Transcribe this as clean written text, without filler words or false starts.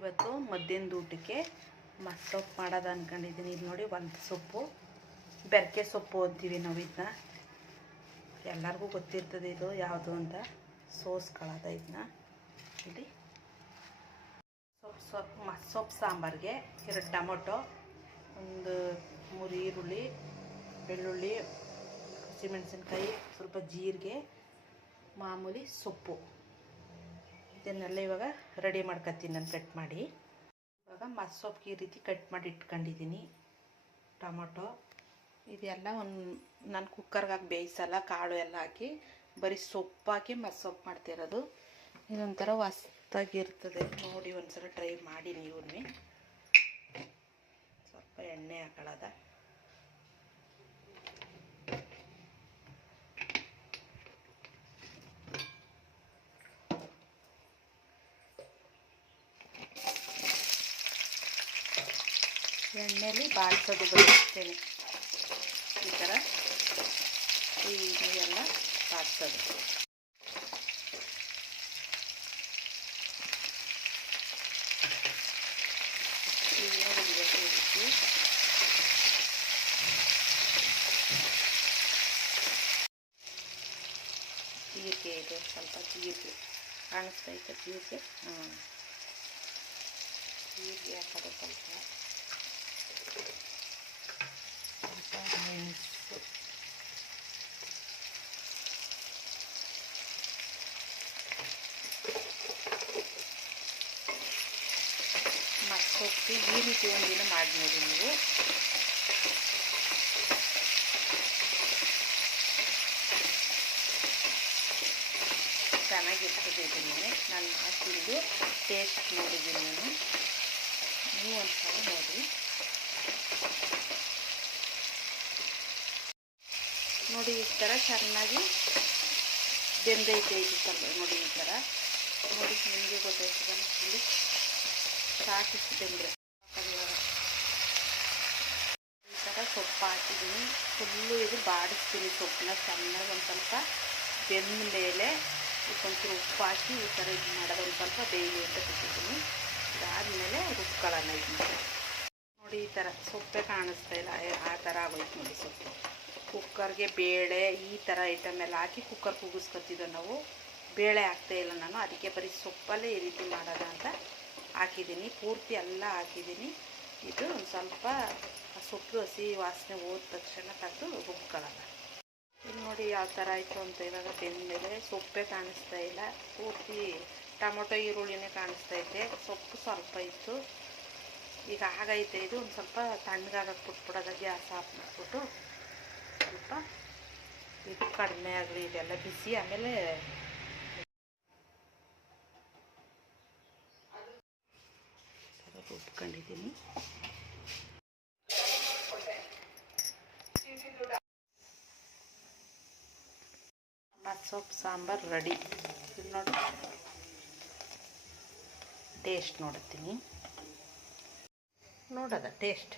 ಇವತ್ತು ಮಧ್ಯಾಹ್ನದ ಊಟಕ್ಕೆ ಮಸ್ಸೊಪ್ಪು ಮಾಡೋದು ಅಂದ್ಕೊಂಡಿದ್ದೀನಿ. ಇದು ನೋಡಿ, ಒಂದು ಸೊಪ್ಪು, ಬೆರಕೆ ಸೊಪ್ಪು ಅಂತೀವಿ ನಾವು ಇದನ್ನ. ಎಲ್ಲರಿಗೂ ಗೊತ್ತಿರ್ತದೆ ಇದು ಯಾವುದು ಅಂತ. ಸೋಸ್ಕೊಳ್ಳೋದ ಇದನ್ನ. ಇಲ್ಲಿ ಸೊಪ್ಪು ಸಾಂಬಾರಿಗೆ 2 ಟೊಮೊಟೊ, ಒಂದು 3 ಈರುಳ್ಳಿ, ಬೆಳ್ಳುಳ್ಳಿ, ಹಸಿಮೆಣಸಿನ್ಕಾಯಿ, ಸ್ವಲ್ಪ ಜೀರಿಗೆ, ಮಾಮೂಲಿ ಸೊಪ್ಪು, ಇದನ್ನೆಲ್ಲ ಇವಾಗ ರೆಡಿ ಮಾಡ್ಕೊತೀನಿ ನಾನು ಕಟ್ ಮಾಡಿ. ಇವಾಗ ಮಸ್ಸೊಪ್ಪಿಗೆ ಈ ರೀತಿ ಕಟ್ ಮಾಡಿ ಇಟ್ಕೊಂಡಿದ್ದೀನಿ. ಟೊಮೊಟೊ ಇದೆಲ್ಲ ನಾನು ಕುಕ್ಕರ್ಗೆ ಹಾಕಿ ಬೇಯಿಸಲ್ಲ, ಕಾಳು ಎಲ್ಲ ಹಾಕಿ ಬರೀ ಸೊಪ್ಪು ಹಾಕಿ ಮಸ್ಸೊಪ್ಪು ಮಾಡ್ತಿರೋದು. ಇದೊಂಥರ ಹೊಸ್ದಾಗಿರ್ತದೆ ನೋಡಿ, ಒಂದ್ಸಲ ಟ್ರೈ ಮಾಡಿ ನೀವು. ಸ್ವಲ್ಪ ಎಣ್ಣೆ ಹಾಕೊಳ್ಳೋದ. ಎಣ್ಣೆಯಲ್ಲಿ ಬಾಡಿಸೋದು ಬರುತ್ತೇನೆ ಈ ಥರ. ಎಲ್ಲ ಬಾಡಿಸೋದು. ಜೀರಿಗೆ ಇದೆ, ಸ್ವಲ್ಪ ಜೀರಿಗೆ ಕಾಣಿಸ್ತೈತೆ. ಜೀರಿಗೆ ಜೀರಿಗೆ ಹಾಕೋದು. ಸ್ವಲ್ಪ ಮೆಣಸು, ಮಸ್ಸೊಪ್ಪು ಈ ರೀತಿ ಒಂದಿನ ಮಾಡಿ ನೋಡಿ ನೀವು. ಚೆನ್ನಾಗಿರ್ತದೆ. ಇದನ್ನೇ ನಾನು ಮಾಡ್ತಿದ್ದು ಟೇಸ್ಟ್ ನೋಡಿದ್ದೀನಿ ನಾನು. ನೀವು ಒಂದ್ಸಲ ನೋಡಿ. ನೋಡಿ ಈ ಥರ ಚೆನ್ನಾಗಿ ಬೆಂದೈತೆ. ಇದು ಸ್ವಲ್ಪ ನೋಡಿ ಈ ಥರ ನೋಡಿ, ನಿಮಗೆ ಗೊತ್ತಾಯ್ತದಲ್ಲ. ಇಲ್ಲಿ ಸಾಕಿಷ್ಟು ಬೆಂದರೆ ಈ ಥರ ಸೊಪ್ಪು ಹಾಕಿದ್ದೀನಿ. ಫುಲ್ಲು ಇದು ಬಾಡಿಸ್ತೀನಿ ಸೊಪ್ಪನ್ನ ಚೆನ್ನಾಗಿ. ಒಂದು ಸ್ವಲ್ಪ ಬೆಂದ ಮೇಲೆ ಒಂಚೂರು ಉಪ್ಪು ಹಾಕಿ ಈ ಥರ ಇದು ಮಾಡೋದು. ಒಂದು ಸ್ವಲ್ಪ ಬೇಯಿ ಅಂತ ಬಿಟ್ಟಿದ್ದೀನಿ. ಇದಾದಮೇಲೆ ರುಬ್ಕೊಳ್ಳೋಣ ಇದನ್ನ. ನೋಡಿ ಈ ಥರ ಸೊಪ್ಪೆ ಕಾಣಿಸ್ತಾ ಇಲ್ಲ, ಆ ಥರ ಆಗೋಯ್ತು ನೋಡಿ ಸೊಪ್ಪು. ಕುಕ್ಕರ್ಗೆ ಬೇಳೆ ಈ ಥರ ಐಟಮ್ ಎಲ್ಲ ಹಾಕಿ ಕುಕ್ಕರ್ ಕೂಗಿಸ್ಕೊತಿದ್ದೋ ನಾವು. ಬೇಳೆ ಹಾಕ್ತಾಯಿಲ್ಲ ನಾನು, ಅದಕ್ಕೆ ಬರೀ ಸೊಪ್ಪಲ್ಲೇ ಈ ರೀತಿ ಮಾಡೋದ ಅಂತ ಹಾಕಿದ್ದೀನಿ. ಪೂರ್ತಿ ಎಲ್ಲ ಹಾಕಿದ್ದೀನಿ. ಇದು ಒಂದು ಸ್ವಲ್ಪ ಸೊಪ್ಪು ಹಸಿ ವಾಸನೆ ಹೋದ ತಕ್ಷಣ ತೆಗೆದು ರುಬ್ಕೊಳ್ಳೋಣ. ಇಲ್ಲಿ ನೋಡಿ ಯಾವ ಥರ ಆಯಿತು ಅಂತ. ಇವಾಗ ಬೆಂದಮೇಲೆ ಸೊಪ್ಪೆ ಕಾಣಿಸ್ತಾ ಇಲ್ಲ, ಪೂರ್ತಿ ಟೊಮೊಟೊ ಈರುಳ್ಳಿನೇ ಕಾಣಿಸ್ತೈತೆ. ಸೊಪ್ಪು ಸ್ವಲ್ಪ ಇತ್ತು. ಈಗ ಆಗೈತೆ ಇದು. ಒಂದು ಸ್ವಲ್ಪ ತಣ್ಣಗಾಗಕ್ಕೆ ಬಿಟ್ಬಿಡೋದ. ಗ್ಯಾಸ್ ಆಫ್ ಮಾಡಿಬಿಟ್ಟು ಸ್ವಲ್ಪ ಇದು ಕಡಿಮೆ ಆಗಲಿ, ಇದೆಲ್ಲ ಬಿಸಿ. ಆಮೇಲೆ ರುಬ್ಕೊಂಡಿದ್ದೀನಿ. ಮಸ್ಸೊಪ್ಪು ಸಾಂಬಾರು ರೆಡಿ. ಇದು ನೋಡಿ, ಟೇಸ್ಟ್ ನೋಡ್ತೀನಿ. ನೋಡೋದ ಟೇಸ್ಟ್.